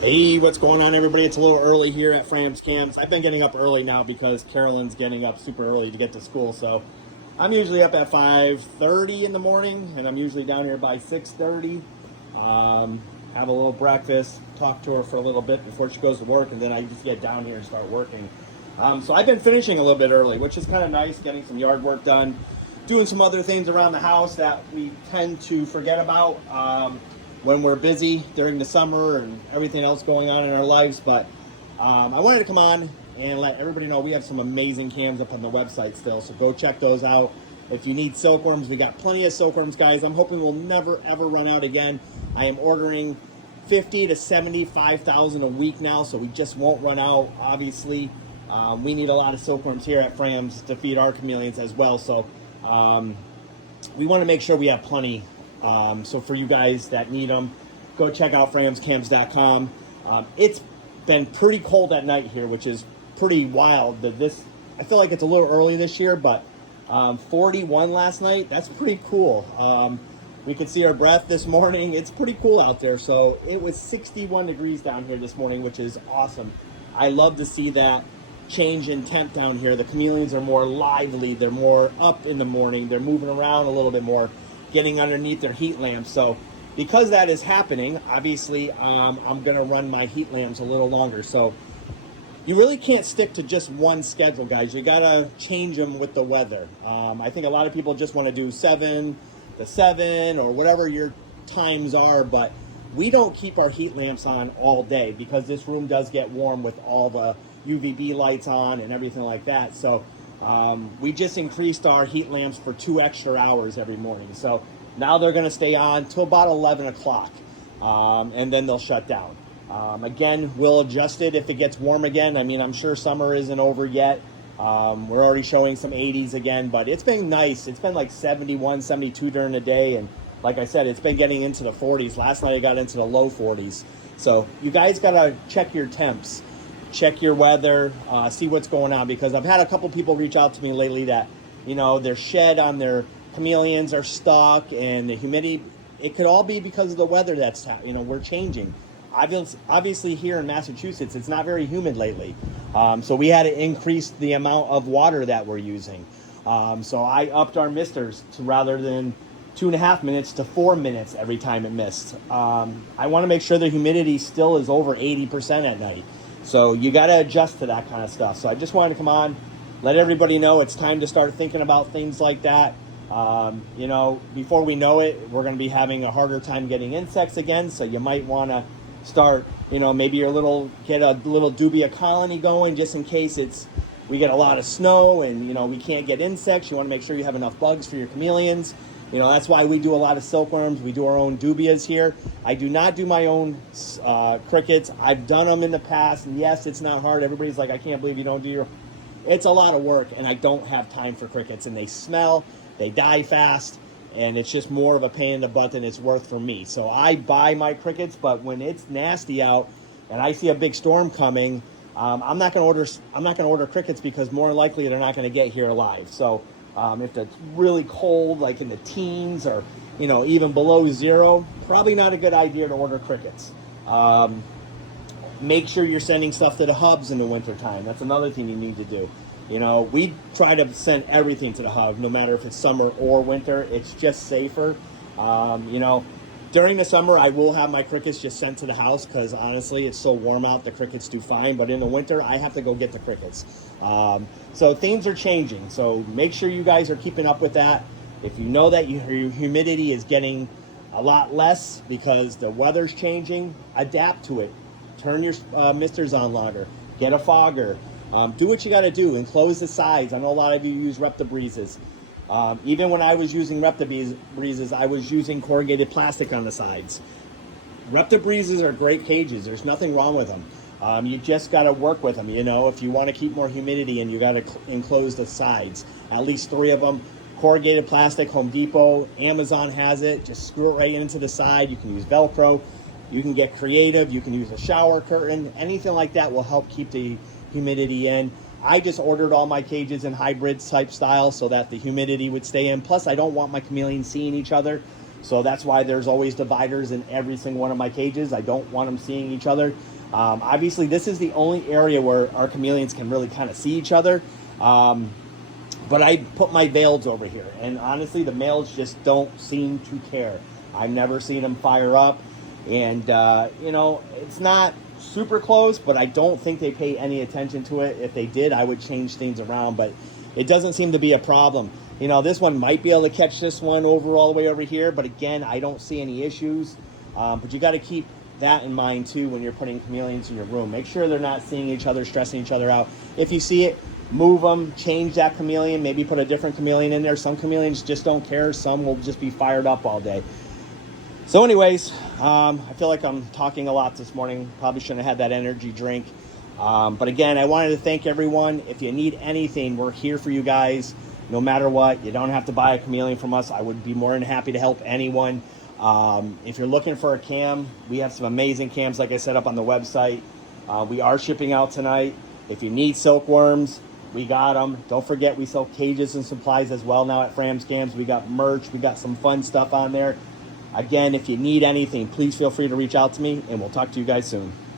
Hey, what's going on, everybody? It's a little early here at Fram's Cams. I've been getting up early now because Carolyn's getting up super early to get to school. So I'm usually up at 5:30 in the morning, and I'm usually down here by 6:30. Have a little breakfast, talk to her for a little bit before she goes to work, and then I just get down here and start working. So I've been finishing a little bit early, which is kind of nice, getting some yard work done, doing some other things around the house that we tend to forget about. When we're busy during the summer and everything else going on in our lives. But I wanted to come on and let everybody know we have some amazing cams up on the website still, so go check those out. If you need silkworms, we got plenty of silkworms, guys. I'm hoping we'll never ever run out again. I am ordering 50 to 75,000 a week now, so we just won't run out. Obviously, we need a lot of silkworms here at Fram's to feed our chameleons as well, so we want to make sure we have plenty. So for you guys that need them, go check out framscams.com. It's been pretty cold at night here, which is pretty wild. I feel like it's a little early this year, but 41 last night, that's pretty cool. We could see our breath this morning. It's pretty cool out there. So it was 61 degrees down here this morning, which is awesome. I love to see that change in temp down here. The chameleons are more lively. They're more up in the morning. They're moving around a little bit more, getting underneath their heat lamps. So because that is happening, obviously I'm gonna run my heat lamps a little longer. So you really can't stick to just one schedule, guys. You gotta change them with the weather. I think a lot of people just want to do 7 to 7 or whatever your times are, but we don't keep our heat lamps on all day because this room does get warm with all the UVB lights on and everything like that. So we just increased our heat lamps for 2 extra hours every morning. So now they're going to stay on till about 11 o'clock, and then they'll shut down. Again, we'll adjust it if it gets warm again. I mean, I'm sure summer isn't over yet. We're already showing some 80s again, but it's been nice. It's been like 71, 72 during the day, and like I said, it's been getting into the 40s. Last night I got into the low 40s. So you guys got to check your temps. Check your weather, see what's going on, because I've had a couple people reach out to me lately that, their shed on their chameleons are stuck and the humidity. It could all be because of the weather that's, we're changing. Obviously here in Massachusetts, it's not very humid lately. So we had to increase the amount of water that we're using. So I upped our misters to, rather than 2.5 minutes to 4 minutes every time it missed. I want to make sure the humidity still is over 80% at night. So you got to adjust to that kind of stuff. So I just wanted to come on, let everybody know it's time to start thinking about things like that. Before we know it, we're going to be having a harder time getting insects again. So you might want to start, maybe get a little dubia colony going just in case we get a lot of snow and, we can't get insects. You want to make sure you have enough bugs for your chameleons. That's why we do a lot of silkworms. We do our own dubias here. I do not do my own crickets. I've done them in the past, and yes, it's not hard. Everybody's like, I can't believe you don't do your... It's a lot of work, and I don't have time for crickets, and they smell, they die fast, and it's just more of a pain in the butt than it's worth for me. So I buy my crickets, but when it's nasty out and I see a big storm coming, I'm not going to order crickets because more likely they're not going to get here alive. So if it's really cold, like in the teens or, even below zero, probably not a good idea to order crickets. Make sure you're sending stuff to the hubs in the wintertime. That's another thing you need to do. We try to send everything to the hub, no matter if it's summer or winter. It's just safer. During the summer, I will have my crickets just sent to the house because honestly, it's so warm out, the crickets do fine. But in the winter, I have to go get the crickets. So things are changing. So make sure you guys are keeping up with that. If you know that your humidity is getting a lot less because the weather's changing, adapt to it. Turn your misters on longer. Get a fogger. Do what you got to do. Enclose the sides. I know a lot of you use Reptibreezes. Even when I was using Reptibreezes, I was using corrugated plastic on the sides. Reptibreezes are great cages. There's nothing wrong with them. You just got to work with them. If you want to keep more humidity, and you got to enclose the sides. At least 3 of them. Corrugated plastic, Home Depot, Amazon has it. Just screw it right into the side. You can use Velcro. You can get creative. You can use a shower curtain. Anything like that will help keep the humidity in. I just ordered all my cages in hybrid type style so that the humidity would stay in. Plus, I don't want my chameleons seeing each other. So that's why there's always dividers in every single one of my cages. I don't want them seeing each other. Obviously, this is the only area where our chameleons can really kind of see each other. But I put my veils over here, and honestly, the males just don't seem to care. I've never seen them fire up, and it's not super close, but I don't think they pay any attention to it. If they did, I would change things around, but it doesn't seem to be a problem. This one might be able to catch this one over all the way over here, but again, I don't see any issues. But you got to keep that in mind too when you're putting chameleons in your room. Make sure they're not seeing each other, stressing each other out. If you see it, move them, change that chameleon, maybe put a different chameleon in there. Some chameleons just don't care. Some will just be fired up all day. So anyways, I feel like I'm talking a lot this morning. Probably shouldn't have had that energy drink. But again, I wanted to thank everyone. If you need anything, we're here for you guys. No matter what, you don't have to buy a chameleon from us. I would be more than happy to help anyone. If you're looking for a cam, we have some amazing cams, like I said, up on the website. We are shipping out tonight. If you need silkworms, we got them. Don't forget, we sell cages and supplies as well now at Fram's Cams. We got merch. We got some fun stuff on there. Again, if you need anything, please feel free to reach out to me, and we'll talk to you guys soon.